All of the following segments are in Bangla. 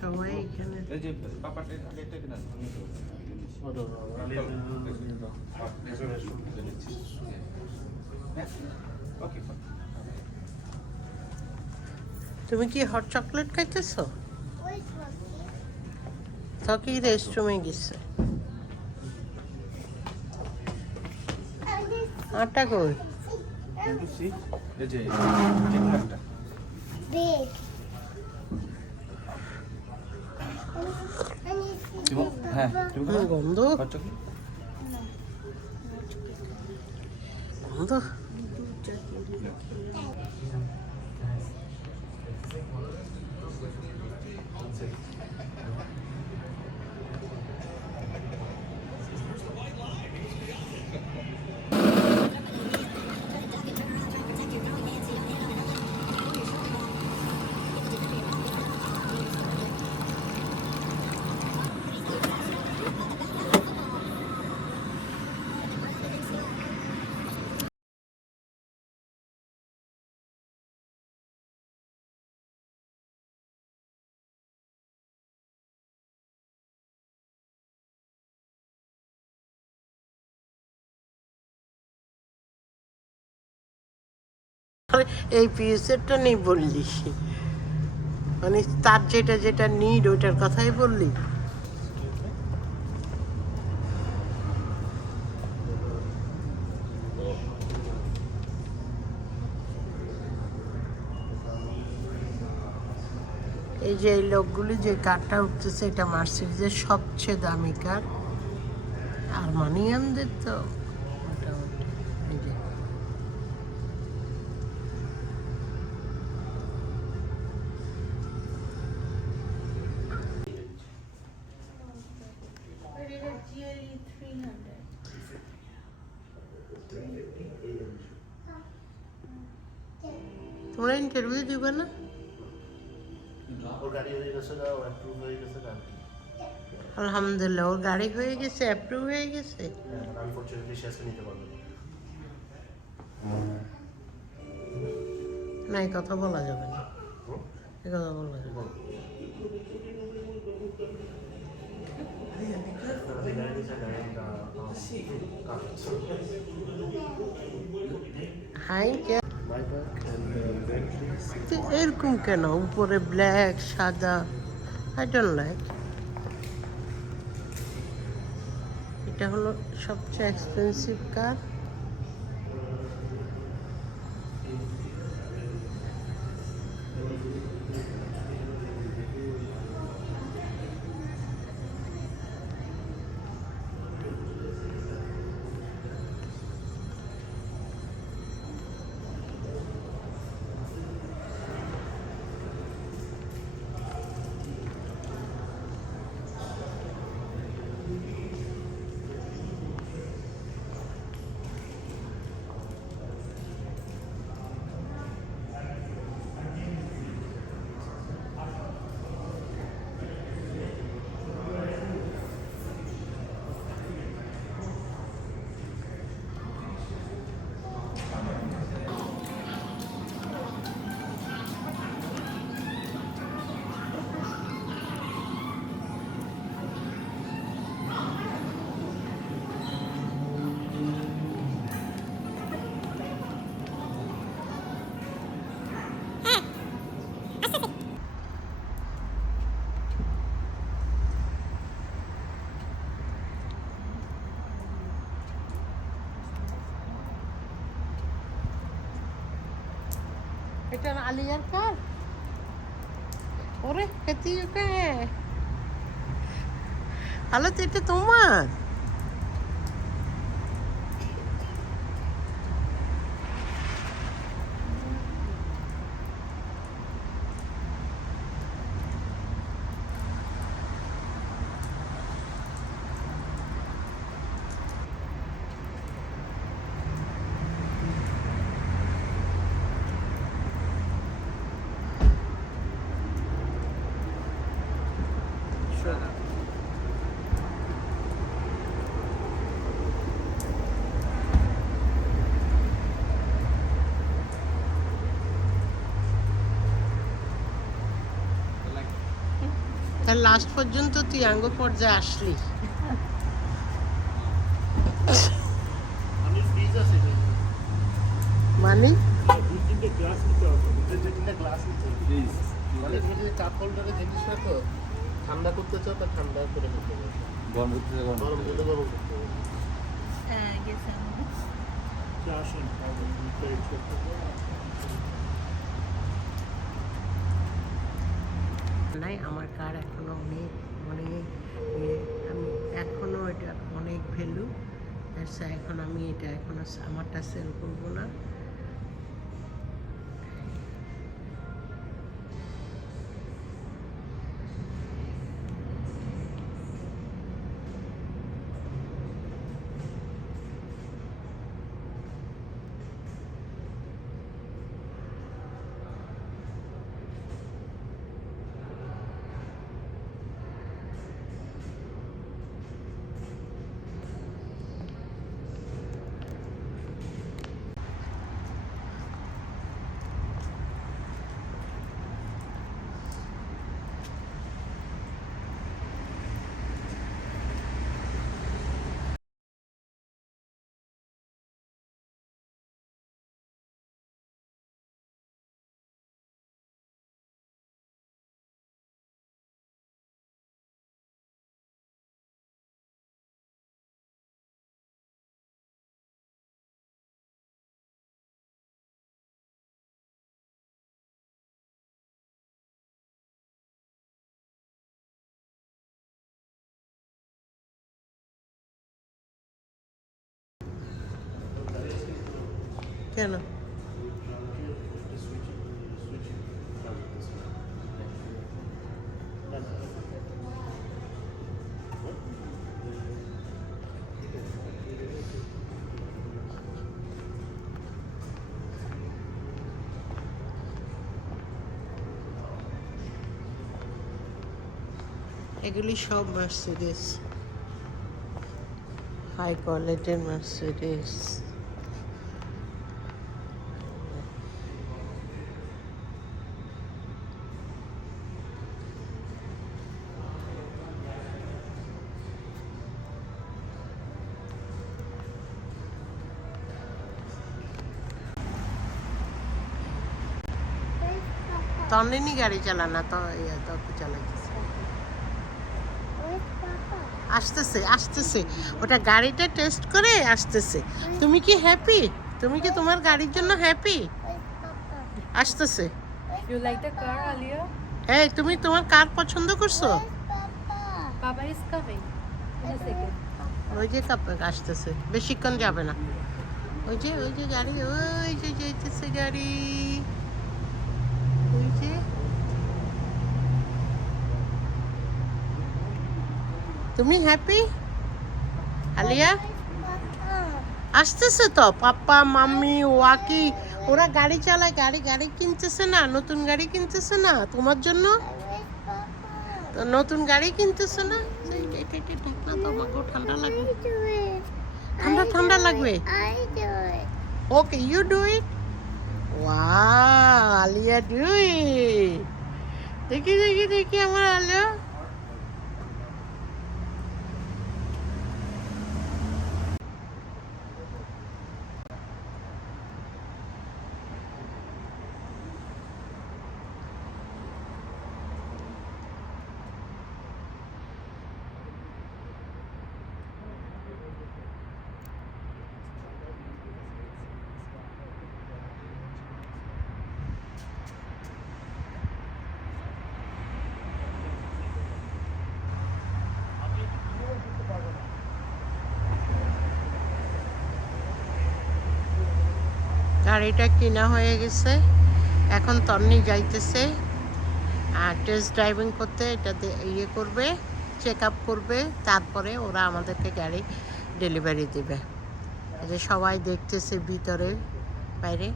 সবাই এখানে তুমি কি হট চকলেট খাইতেছো? কি রেস্টরুমে গেছে আটা কই গন্ধ গন্ধ এই পিসেরটা নেই বললি, মানে তার যেটা যেটা নিড ওইটার কথাই বললি। এই যে এই লোকগুলি যে কারটা উঠতেছে এটা মার্সিডিজের সবচেয়ে দামি কার, আরমানিয়ানদের তো মোটামুটি। এই যে তোমরা ইন্টারভিউ দিবে না? আলহামদুলিল্লাহ ওর গাড়ি হয়ে গেছে, অ্যাপ্রুভ হয়ে গেছে। না এই কথা বলা যাবে না, এই কথা বলা যাবে না। হাই এরকম কেন উপরে ব্ল্যাক সাদা? I don't like. এটা হলো সবচেয়ে এক্সপেন্সিভ কার। এটা আলিয়ার কার? ওরে কেতি কে হ্যালো, তো এটা তোমার? তার লাস্ট পর্যন্ত তুই আঙ্গ পর্যায়ে আসলি। মানে ঠান্ডা করতে চাও তা ঠান্ডা করে করতে হবে, গরম করতে গরম করতে গরম করতে হবে। নাই আমার কার এখনো অনেক অনেক আমি এখনো এটা অনেক ভ্যালু। এখন আমি এটা এখনো আমারটা সেল করবো না। কেন এগুলি সব মার্সিডিজ, হাই কোয়ালিটির মার্সিডিজ। তন্নি গাড়ি চালানা তো চালাইতেছে। আসতেছে আসতেছে, ওটা গাড়িটা টেস্ট করে আসতেছে। তুমি কি হ্যাপি? তুমি কি তোমার গাড়ির জন্য হ্যাপি? আসতেছে। You like the car, Alia? এই তুমি তোমার কার পছন্দ করছো? Papa is coming in a second. ওই যে আসতেছে, বেশিক্ষণ যাবে না। ওই যে গাড়ি, ওই যে যাইতেছে গাড়ি, ওই যে। তুমি হ্যাপি আলিয়া? আসতেছে তো পাপ্পা মাম্মি ওয়াকি, ওরা গাড়ি চালায়, গাড়ি কিনতেছে না, নতুন গাড়ি কিনতেছে না তোমার জন্য, নতুন গাড়ি কিনতেছে না। ঠিক না তো, আমাকেও ঠান্ডা লাগবে, ঠান্ডা লাগবে। Okay you do it. Wow Alia do it. দেখি আমার আলিয়া। গাড়িটা কেনা হয়ে গেছে, এখন তন্নি যাইতেছে টেস্ট ড্রাইভিং করতে, এটা ইয়ে করবে, চেক আপ করবে, তারপরে ওরা আমাদেরকে গাড়ি ডেলিভারি দেবে। এই যে সবাই দেখতেছে ভিতরে বাইরে,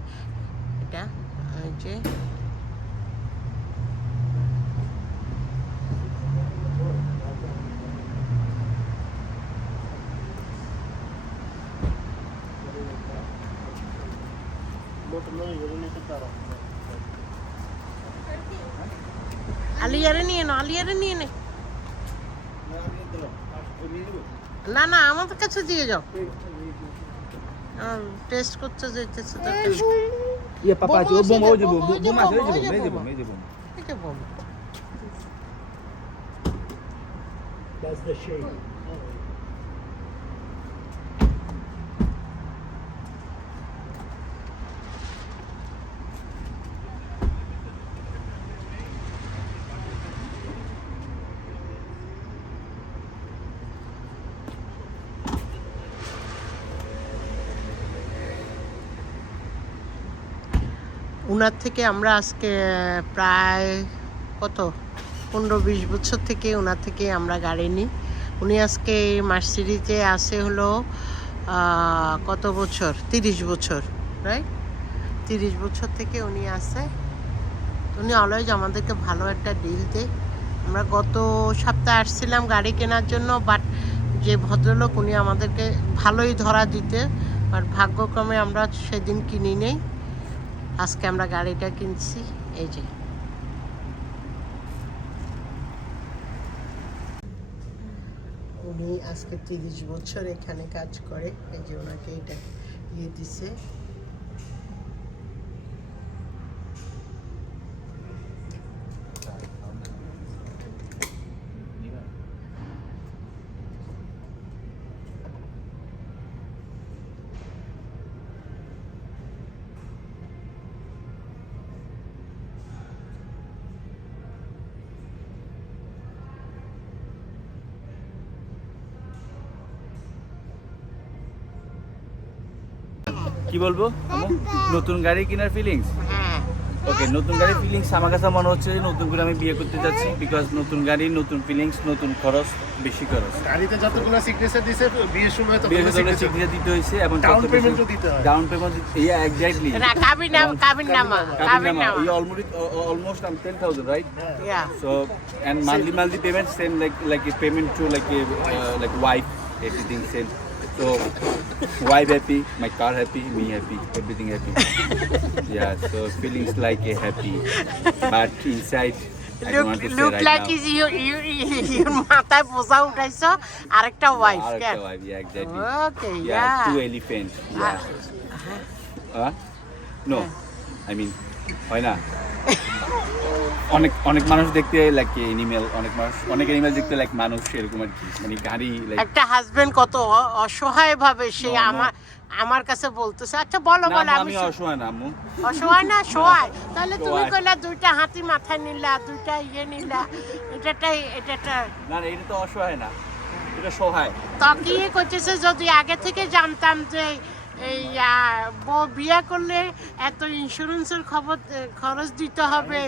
এটা ওই যে আলিয়ারে নিয়ে নে না না আমাদের কাছে দিয়ে যাও টেস্ট করতে যাইতেছে তো Iya papa Bom, coba bom, aja bom, bom. Bom bom, aja bom, aja bom. bom. Aja bom. এটা বল That's the shade. উনার থেকে আমরা আজকে প্রায় কত 15-20 বছর থেকে ওনার থেকে আমরা গাড়ি নিই উনি আজকে মার্সিডিজে আসে হলো কত বছর 30 বছর রাইট 30 বছর থেকে উনি আসে উনি অলওয়েজ আমাদেরকে ভালো একটা ডিল দেয় আমরা গত সপ্তাহে আসছিলাম গাড়ি কেনার জন্য বাট যে ভদ্রলোক উনি আমাদেরকে ভালোই ধরা দিতে বাট ভাগ্যক্রমে আমরা সেদিন কিনি নেই আজকে আমরা গাড়িটা কিনছি এই যে উনি আজকে 30 বছর এখানে কাজ করে এই যে ওনাকে এটা দিয়ে দিছে কি বলবো নতুন গাড়ি কেনার ফিলিংস হ্যাঁ ওকে নতুন গাড়ির ফিলিংস আমার কাছে মনে হচ্ছে যে নতুন করে আমি বিয়ে করতে যাচ্ছি বিকজ নতুন গাড়ি নতুন ফিলিংস নতুন খরচ বেশি খরচ গাড়িতে যতগুলো সিগনেচার দিছে বিয়ের সময় তো বিয়ের সিগনেচার দিতে হয়েছে এবং ডাউন পেমেন্টও দিতে হয় ডাউন পেমেন্ট ইয়া এক্স্যাক্টলি না কাবিন নামা you almost 10,000 right yeah so and monthly payment same like a payment to like a like wife everything same so wife happy my car happy me happy everything happy yeah so feelings like a happy but inside I don't want to say look right like now is you মাথায় বোঝা উঠাইছো আরেকটা wife Arekta wife yeah exactly okay yeah yeah two elephants yeah no I mean হয় না অনেক মানুষ দেখতে লাইক এনিমেল অনেক এনিমেল দেখতে লাইক মানুষ এরকম আর কি মানে গাড়ি লাইক একটা হাজবেন্ড কত অসহায় ভাবে সে আমার কাছে বলতেছে আচ্ছা বলো আমি অসহায় না আম্মু অসহায় না সহায় তাহলে তুমি কইলা দুইটা হাতি মাথায় নিলা দুইটা নিলা এটা না এটা তো অসহায় না এটা সহায় তো কি করতেছে যদি আগে থেকে জানতাম যে এই বউ বিয়ে করলে এত ইন্স্যুরেন্সের খরচ দিতে হবে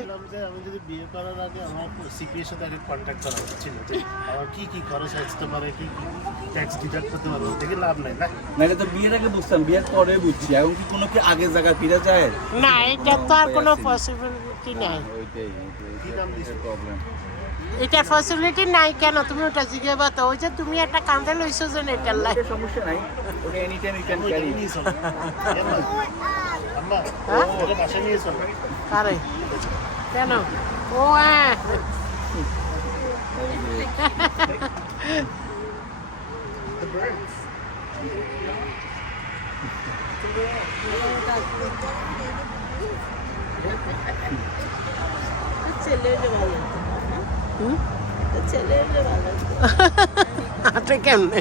আমি যদি বিয়ে করার আগে আমার সিপিএর সাথে আগে কন্ট্যাক্ট করা ছিল যে আমার কি খরচ আসতে পারে কি ট্যাক্স ডিডাক্ট করতে পারবো দেখে লাভ নাই না এটা তো বিয়ের আগে বুঝতাম বিয়ের পরে বুঝছি এখন কি কোনো কি আগে জায়গা ফিরে যায় না এটা তো আর কোনো পসিবিলিটি নাই কি দাম দিছে প্রবলেম এটা ফ্যাসিলিটি নাই কেন তুমি ওটা জিজ্ঞাসা তো ওই যে তুমি একটা কাঁধে লইছো যে এটার লাই সমস্যা নাই ওটা any time you can carry আম্মা ওটা বাসায় নিয়ে চলো আরে কেন ও হ্যাঁ হাতে কেমনে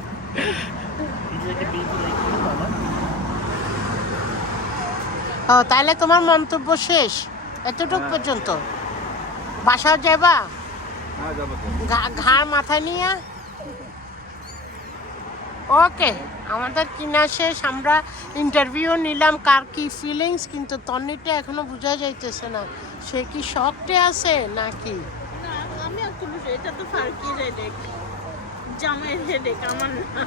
ও তাহলে তোমার মন্তব্য শেষ এতটুক পর্যন্ত বাসাও যাবা হ্যাঁ যাব তো ঘাড় মাথায় নিয়ে ওকে আমাদের কিনা শেষ আমরা ইন্টারভিউ নিলাম কার কি ফিলিংস কিন্তু তন্নিটা এখনো বোঝা যাইতেছে না সে কি শকটে আছে নাকি আমি আসলে এটা তো ফারকি হেডেক জামাইয়ের হেডেক আমার না